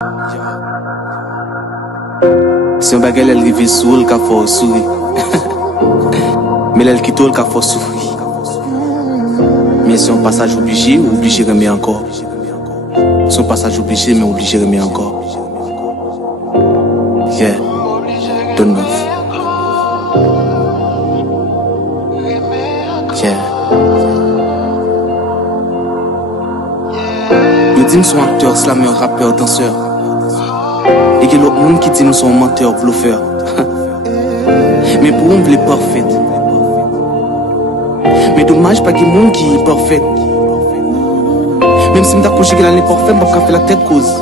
Si on baguette elle rive sous le café souris. Mais elle quitte le café souris. Mais si on passage obligé de remettre encore. Si on passage obligé mais obligé de remettre encore. Yeah, donne neuf. Yeah. Yo dis que son acteur, slammer, rappeur, danseur. Et que l'autre monde qui dit que son menteur, bluffeur. Mais pour on voulait parfaite. Mais dommage pas qu'il y ait monde qui est parfait. Même si je me dis que l'année parfaite, je vais faire la tête cause.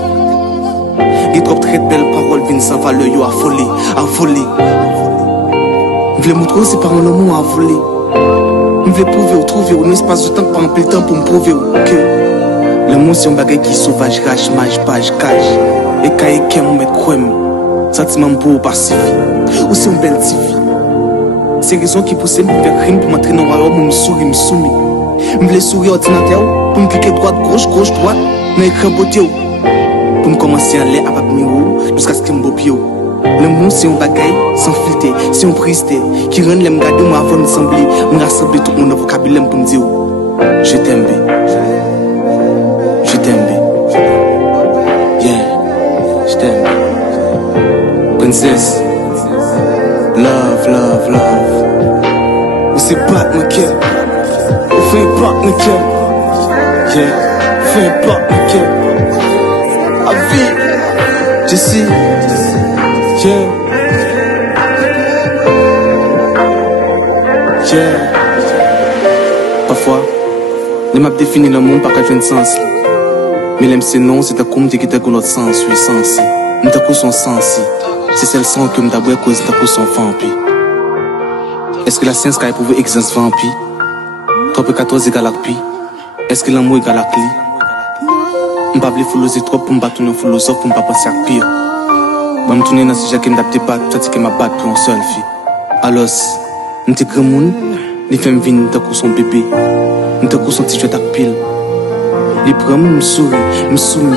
Il y a trop très belles paroles, viennent sans valeur, yo, à voler, à voler. Je voulais montrer ces paroles, le mot à voler. Je voulais prouver ou trouver un espace de temps pour remplir le temps pour me prouver que le mot c'est un bagage qui sauvage, rage, mage, page, cage. Et quand il y a un mec crème, sentiment pour passif. Ou c'est une belle TV. C'est raison qui pousse me faire rime pour m'entrer dans le royaume, me sourire, me soumis. Je voulais sourire ordinateur pour me cliquer droite, gauche, gauche, droite, dans l'écran beauté. Pour me commencer à aller à Papmiro jusqu'à ce que je me beau. Le mot c'est un bagage sans filter, c'est un pristé qui rend les m'garder moi avant de sembler, me rassembler tout mon vocabulaire pour me dire je t'aime, je t'aime, yeah, je t'aime, princesse, love, love, love. Ou c'est pas mon cœur, ou fait pas mon cœur, yeah, fait pas mon cœur. À vie, je sais. Yeah. Yeah. Parfois, les maps définissent le monde par qu'à jouer de sens. Mais l'aime c'est non, c'est un coup qui t'a l'autre sens, oui, sens. Nous t'as son sens. C'est celle sans que m't'a boué cause t'as son vampire. Est-ce que la science qu'a éprouvé existe vampire? 3 × 14 égale à pi. Est-ce que l'amour égale à cli? M'pas vle philosopher trop pour m'battre un philosophe pour m'pas penser à pire. Je me tourne dans ce sujet qui m'a battu, ça qui m'a battu pour une seule fille. Alors, je suis grand monde, les femmes viennent de son bébé, de son petit jeu à pile. Les prends, me sourit, me soumis,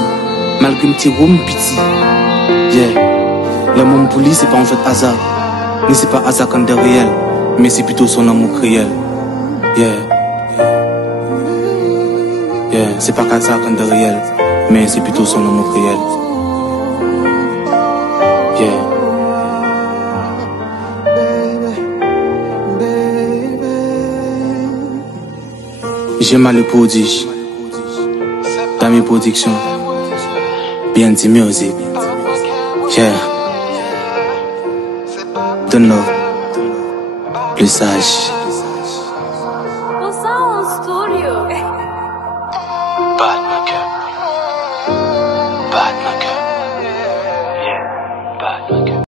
malgré mes petits roues, petit. Yeah, l'amour pour lui, c'est pas un jeu de hasard, ni c'est pas hasard quand c'est réel, mais c'est plutôt son amour réel. Yeah, yeah, c'est pas hasard quand c'est réel, mais c'est plutôt son amour réel. J'aime le prodige dans mes productions, bien dit music, yeah, donne-nous le sage. Studio.